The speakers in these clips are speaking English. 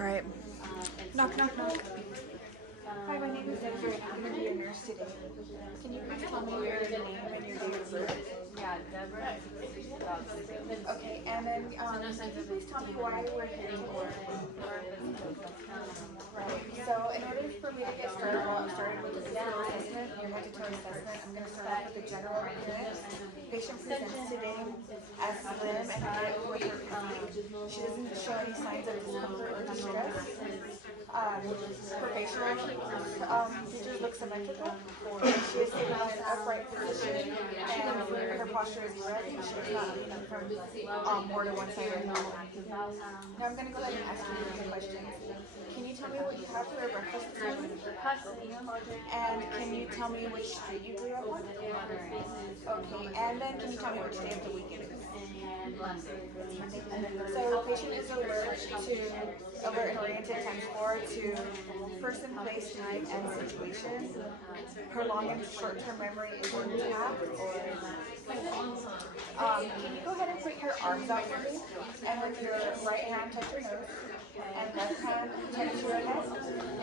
Alright. Knock, knock, knock. Hi, my name is Desiree. I'm going to be your nurse today. Can you please tell me your name and your date of birth? Yeah, Deborah. Okay, and then can you please tell me why we're here today? Right, so in order for me to get started, with the physical assessment, your head to toe assessment, I'm going to start off with the general appearance. Patient presents today as slim and fit with her physique. She doesn't show any signs of discomfort or distress. Her facial features look symmetrical. She is sitting in an upright position, and her posture is erect. She is not leaning from more to one side or another. Now I'm going to go ahead and ask you some questions. Can you tell me what you have for breakfast this morning? And can you tell me which street you grew up on? Okay, and then can you tell me which day of the week it is? So the patient is alert and oriented times 4 to person, place, time, and situation. Her long and short-term memory is intact. Can you go ahead and put your arms out for me? And with your right hand touch your nose, and left hand touch your head,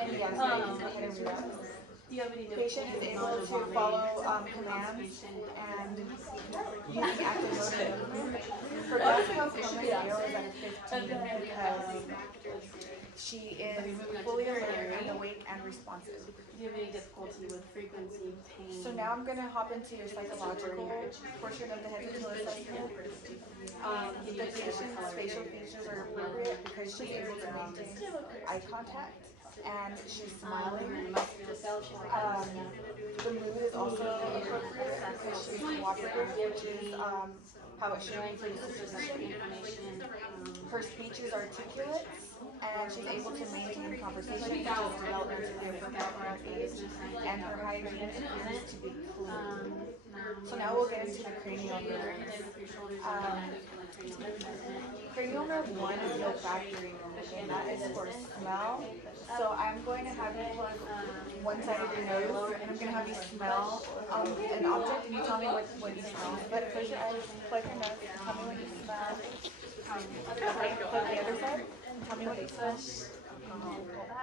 and yes, go ahead and relax. Patient is able to follow commands and using active motor. Her best performance scale is at 15 because she is fully alert and awake and responsive. Do you have any difficulty with frequency, pain? So now I'm going to hop into your psychological portion of the head to toe assessment. The patient's facial features are appropriate because she's able to maintain eye contact and she's smiling. The mood is also appropriate because she's cooperative, which is how it should be for this position. Her speech is articulate, and she's able to maintain conversation, which is development of the appropriate age, and her hygiene appears to be clean. So now we'll get into the cranial nerves. Cranial nerve 1 is the olfactory nerve, and that is for smell. So I'm going to have you plug one side of your nose, and I'm going to have you smell an object, and you tell me what you smell. But close your eyes, plug your nose, and tell me what you smell. Okay, plug the other side, and tell me what you smell.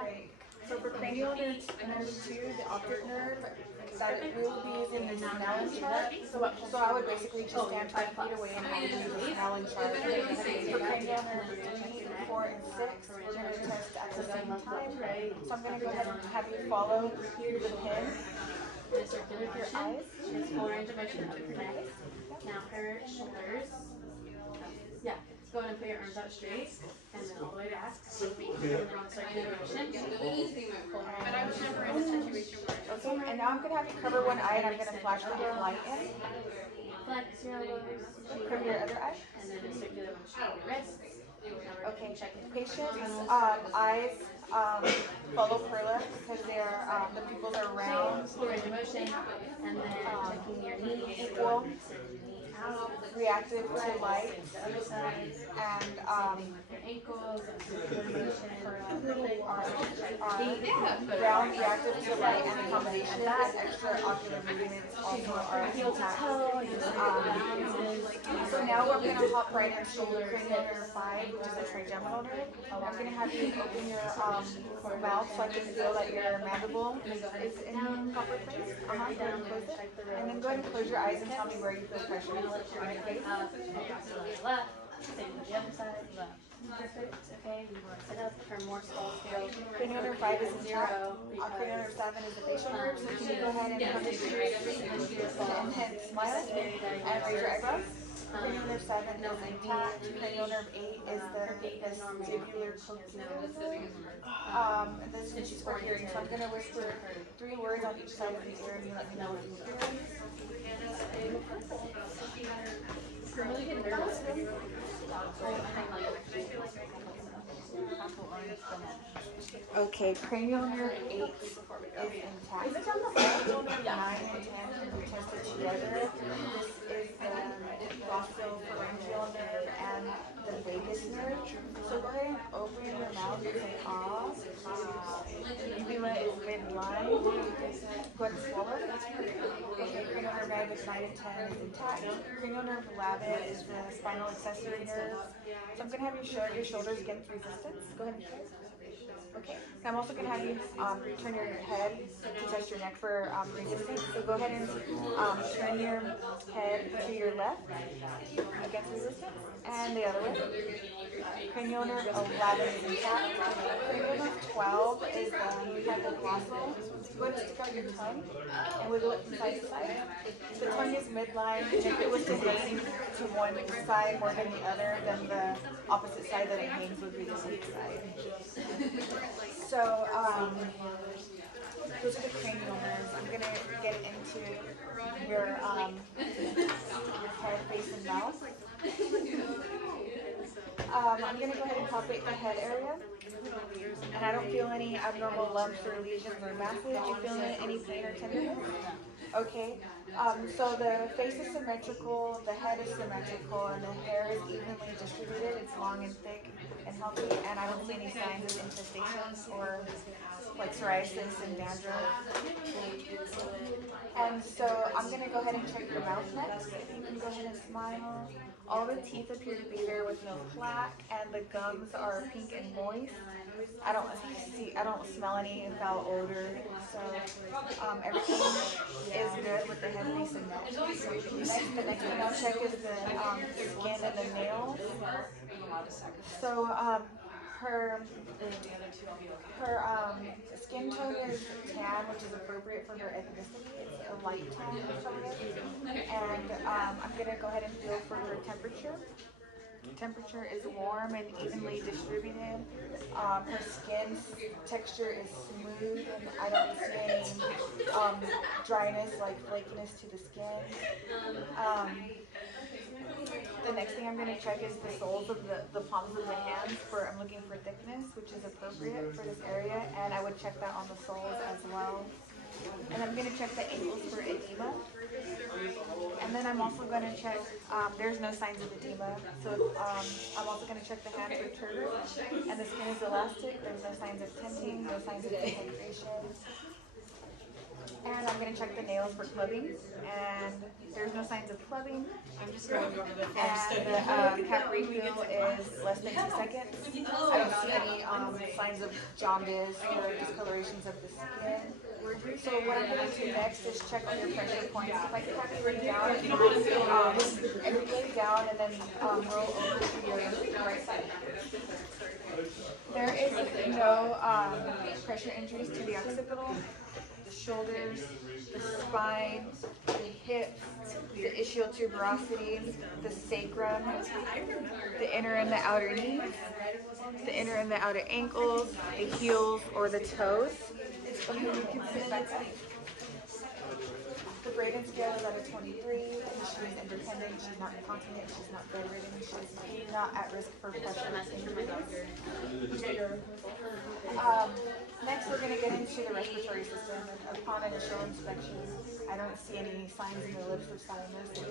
Great. So for cranial nerve 2, the optic nerve, that we will be using the Snellen chart. So I would basically just stand 5 feet away and have you use the Snellen chart. For cranial nerve 3, 4, and 6, we're going to test at the same time. So I'm going to go ahead and have you follow the pin with your eyes. She's 4 range of motion up her neck. Now her shoulders. Yeah. Go ahead and put your arms out straight, and then all the way back. Wrong circular motion. But I was never in a situation where. Okay, and now I'm going to have you cover one eye, and I'm going to flash the light in. Flex your elbows. Cover your other eye. And then a circular motion on your wrists. Okay, patient's eyes follow Perla because they are the pupils are round. Full range of motion, and then checking your knees. Equal, reactive to light, and your ankles, round, reactive to light, and the combination of extraocular movements also are intact. So now we're going to hop right into cranial nerve 5, which is the trigeminal nerve. I'm going to have you open your mouth so I can feel that your mandible is in the proper place. Go ahead and close it. And then go ahead and close your eyes and tell me where you feel pressure on your face. Left. Same with the other side. Left. Perfect. Okay. We want to sit up for more skull scale. Cranial nerve 5 is intact. Cranial nerve 7 is the facial nerve. So can you go ahead and come into and then smile and raise your eyebrows? Cranial nerve 7 is intact. Cranial nerve 8 is the vestibular cochlear nerve. This is for hearing. So I'm going to whisper 3 words on each side of the ear, and you let me know what you hear. Really good nervous. Okay, cranial nerve 8 is intact. Cranial nerve 9 and 10 can be tested together. This is the glossopharyngeal nerve and the vagus nerve. So go ahead and open your mouth and say ah. Uvula is midline. Go ahead and swallow. Okay, cranial nerve 9 and 10 is intact. Cranial nerve 11 is the spinal accessory nerve. So I'm going to have you show your shoulders against resistance. Go ahead and show. I'm also going to have you turn your head to test your neck for resistance. So go ahead and turn your head to your left against resistance, and the other way. Cranial nerve 11 is intact. Cranial nerve 12 is hypoglossal. So go ahead and stick out your tongue and wiggle it from side to side. The tongue is midline, and if it was to lean to one side more than the other, then the opposite side that it hangs would be the weak side. So, those are the cranial nerves. I'm going to get into your head, face, and mouth. I'm going to go ahead and palpate the head area. And I don't feel any abnormal lumps or lesions or masses. Do you feel any pain or tenderness? Okay. So the face is symmetrical, the head is symmetrical, and the hair is evenly distributed. It's long and thick and healthy, and I don't see any signs of infestations or like psoriasis and dandruff. And so I'm going to go ahead and check your mouth next. You can go ahead and smile. All the teeth appear to be there with no plaque, and the gums are pink and moist. I don't smell any foul odor, so everything is good with the head, face, and mouth. The next thing I'll check is the skin and the nails. So her skin tone is tan, which is appropriate for her ethnicity. It's a light tan, and I'm gonna go ahead and feel for her temperature. Temperature is warm and evenly distributed. Her skin texture is smooth, and I don't see any dryness, like flakiness to the skin. The next thing I'm going to check is the soles of the palms of the hands. I'm looking for thickness, which is appropriate for this area, and I would check that on the soles as well. And I'm going to check the ankles for edema. And then I'm also going to check, there's no signs of edema, so I'm also going to check the hand for turgor, and the skin is elastic, there's no signs of tenting, no signs of dehydration. And I'm going to check the nails for clubbing, and there's no signs of clubbing. I'm just going over the and the cap refill is less than 2 seconds. I don't see any signs of jaundice or discolorations of the skin. So what I'm going to do next is check on your pressure points. If I can have you lay down, and lay down and then roll over to your right side. There is no pressure injuries to the occipital, the shoulders, the spine, the hips, the ischial tuberosity, the sacrum, the inner and the outer knees, the inner and the outer ankles, the heels or the toes. Okay, you can sit back up. The Braden scale is at a 23, and she is independent, she's not incontinent, she's not bedridden, she's not at risk for pressure injuries. Next, we're going to get into the respiratory system. Upon initial inspection, I don't see any signs in the lips of cyanosis.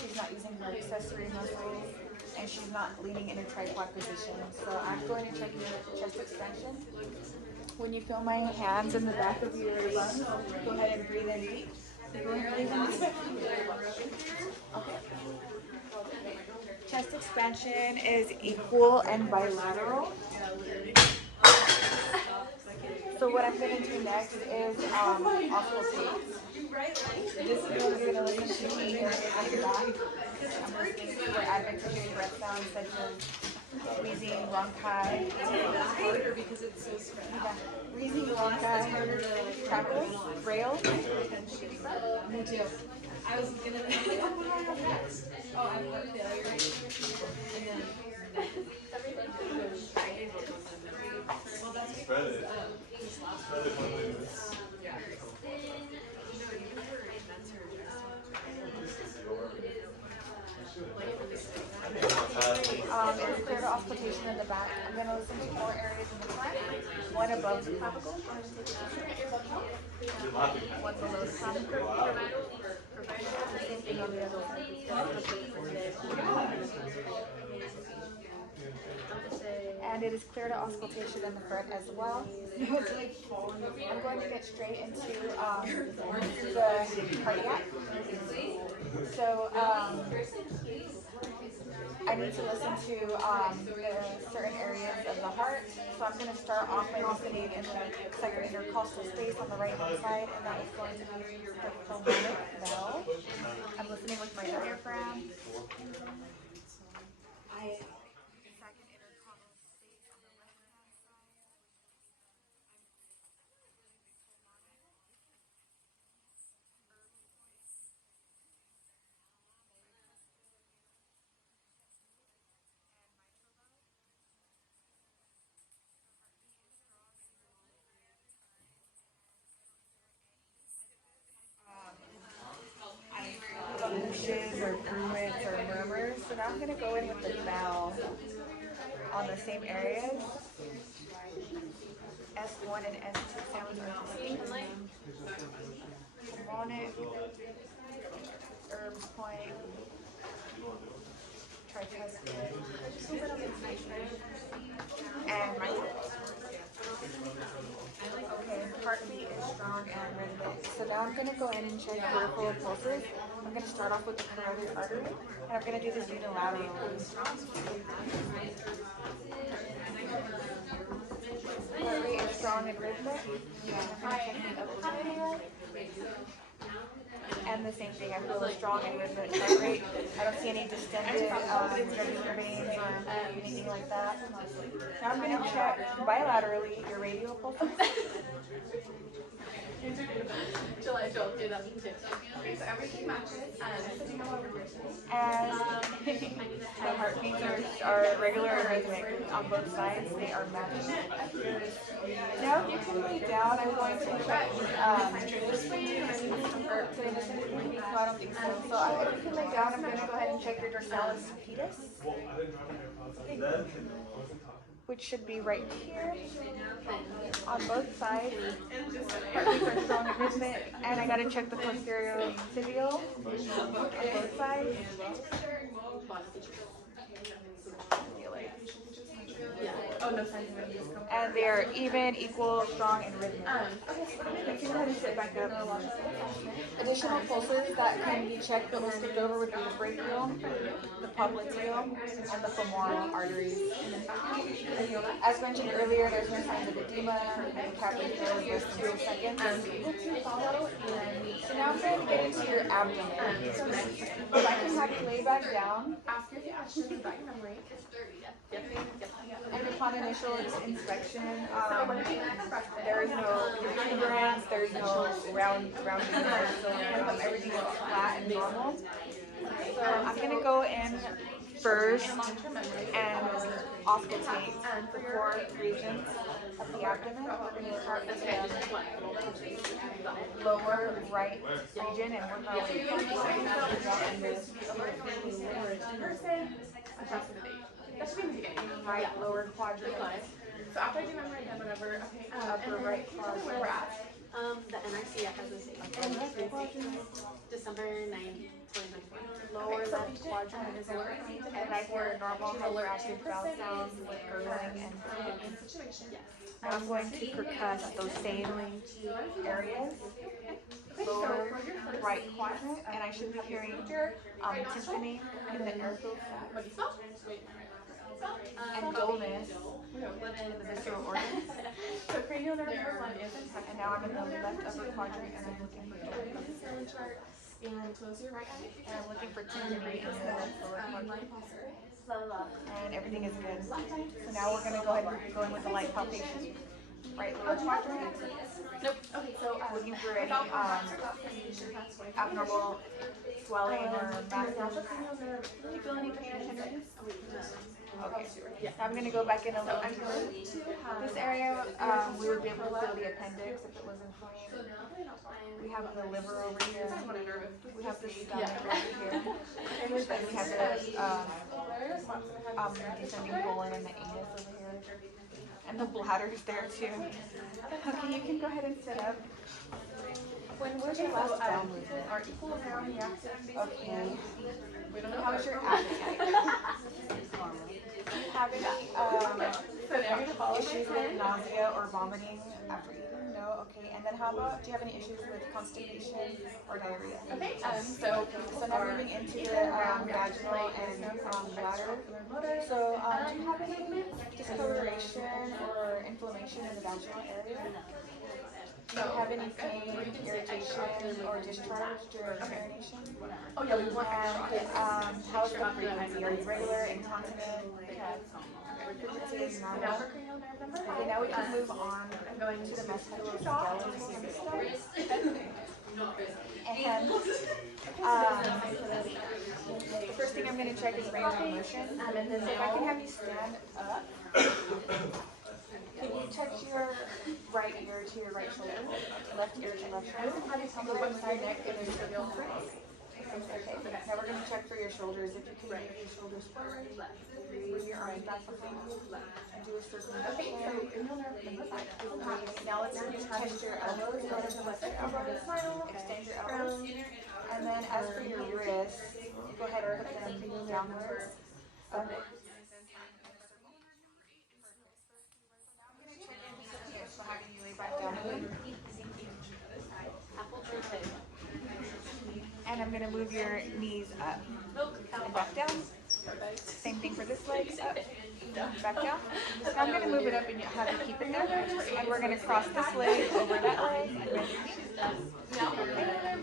She's not using her accessory muscles, and she's not leaning in a tripod position. So I'm going to check your chest extension. When you feel my hands in the back of your lungs, go ahead and breathe in deep. Okay. Chest expansion is equal and bilateral. So what I'm going to do next is auscultate. This is going to listen to me here at the back. I'm listening for adventitious breath sounds such as wheezing, bronchi, wheezing, bronchi, crackles, rail. Me too. I was gonna. Oh, I'm heart failure. And then everything. Well, that's spread it. Spread it. Yeah. It's clear to auscultation in the back. I'm going to listen to 4 areas in the front, 1 above the clavicle, one below the clavicle, the same thing on the other side. And it is clear to auscultation in the front as well. I'm going to get straight into the cardiac. So, I need to listen to certain areas of the heart. So I'm going to start off by listening in the sacrointercostal space on the right hand side, and that is going to be the pulmonic valve. I'm listening with my diaphragm. Whooshes or bruits or murmurs. So now I'm going to go in with the valve on the same areas. S1 and S2 sounds are pulmonic, herb point, tricuspid, and mitral. Okay, heartbeat is strong and rhythmic. So now I'm going to go in and check peripheral pulses. I'm going to start off with the carotid artery, and I'm going to do this unilaterally. Heart rate is strong and rhythmic. I'm going to check the abdominal. And the same thing, I feel a strong and rhythmic heart rate. I don't see any distended veins or anything like that. Now I'm going to check bilaterally your radial pulses. July 12th, 2002. Okay, so everything matches. So do you know what we're doing? And the heartbeats are regular and rhythmic on both sides. They are matched. Now if you can lay down, I'm going to check this way. No, I don't think so. So if you can lay down, I'm going to go ahead and check your dorsalis pedis, which should be right here on both sides. Heartbeats are strong and rhythmic, and I gotta check the posterior tibial on both sides. Oh, no signs of any discomfort. And they are even, equal, strong, and rhythmic. Okay, so You can go ahead and sit back up. Additional pulses that can be checked but was skipped over would be the brachial, the popliteal, and the femoral arteries. As mentioned earlier, there's no signs of edema, and capillary flow is less than 2 seconds. So now I'm going to get into your abdomen. If I can have you lay back down. Ask your questions about your memory. And upon initial inspection, there is no protuberance, there's no rounding, so everything is flat and normal. So I'm going to go in first and auscultate the 4 regions of the abdomen. We're going to start with the lower right region, and we're going to That should be in the beginning. right lower quadrant. So after I do memory again, whatever, okay, Upper right quadrant. where we're at. The NRCF has been December 9th, 2024. Lower left quadrant is where and I hear normal hyperactive bowel sounds with gurgling and Situation. now I'm going to percuss those same areas. Lower right quadrant, and I should be hearing timpani in the airfield What do you spell? and dullness in the visceral organs. So cranial nerve number 1 is intact. And now I'm in the left upper quadrant, and I'm looking for dullness. And close your right eye. And I'm looking for timpani in the lower quadrant. And everything is good. So now we're going to go ahead and go in with the light palpation. Right lower quadrant. Nope. Okay, so Looking for any abnormal swelling or mass. Do you feel any pain and tenderness? Okay. Now I'm going to go back in a little deeper. This area, we would be able to feel the appendix if it was inflamed. We have the liver over here. We have the stomach over here. Then we have the descending colon and the anus over here. And the bladder is there too. Okay, you can go ahead and sit up. When was your last bowel movement? Are equal around the axis? Okay. We don't know How was your appetite? Do you have any issues with nausea or vomiting after eating? No? Okay. And then how about, do you have any issues with constipation or diarrhea? Okay. So now moving into the vaginal and bladder. So do you have any discoloration or inflammation in the vaginal area? Do you have any pain, irritation, or discharge during urination? Oh yeah, we want And how's the frequency? Are you regular, incontinent? Frequency is normal. Okay, now we can move on to the musculoskeletal system. And the first thing I'm going to check is range of motion. So if I can have you stand up, can you touch your right ear to your right shoulder, left ear to left shoulder? Go ahead and side neck and then circumference. Okay, now we're going to check for your shoulders. If you can move your shoulders forward, bring your arms back behind you, and do a circumcision. Now let's test your elbows. Go ahead and lift your elbows, extend your elbows. And then as for your wrists, go ahead and put them downwards. Okay. So having you lay back down again. And I'm going to move your knees up and back down. Same thing for this leg, up, back down. Now I'm going to move it up and have you keep it there. And we're going to cross this leg over that leg and bend your knee.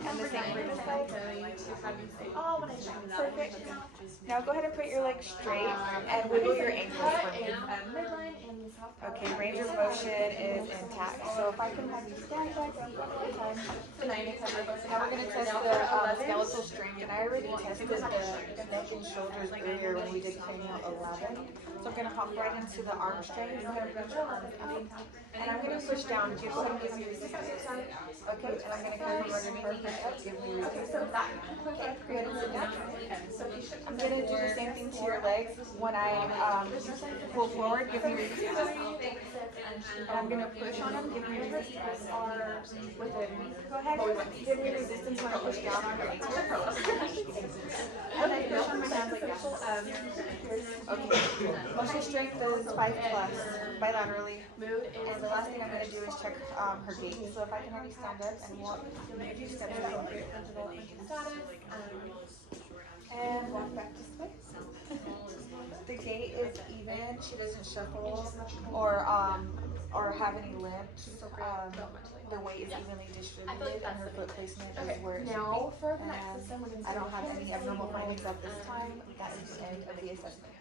And the same for this side. Perfect. Now go ahead and put your legs straight and wiggle your ankles for me. Okay, range of motion is intact. So if I can have you stand back up one more time. Now we're going to test the skeletal strength. And I already tested the neck and shoulders earlier when we did Cranial 11. So I'm going to hop right into the arm strength. Go ahead and put your arms out. And I'm going to push down. Do you go ahead and give me resistance? Okay, and I'm going to come from perfect up. Give me resistance. Okay, go ahead and sit down. I'm going to do the same thing to your legs. When I pull forward, give me resistance. And I'm going to push on them, give me resistance. With it. Go ahead, give me resistance when I push down on your ankle. And I push on my hands like that. Okay. Muscle strength is 5+ bilaterally. And the last thing I'm going to do is check her gait. So if I can have you stand up and walk a few steps back. And walk back this way. The gait is even. She doesn't shuffle or have any limps. The weight is evenly distributed and her foot placement is where it should be. And I don't have any abnormal findings at this time. That is the end of the assessment.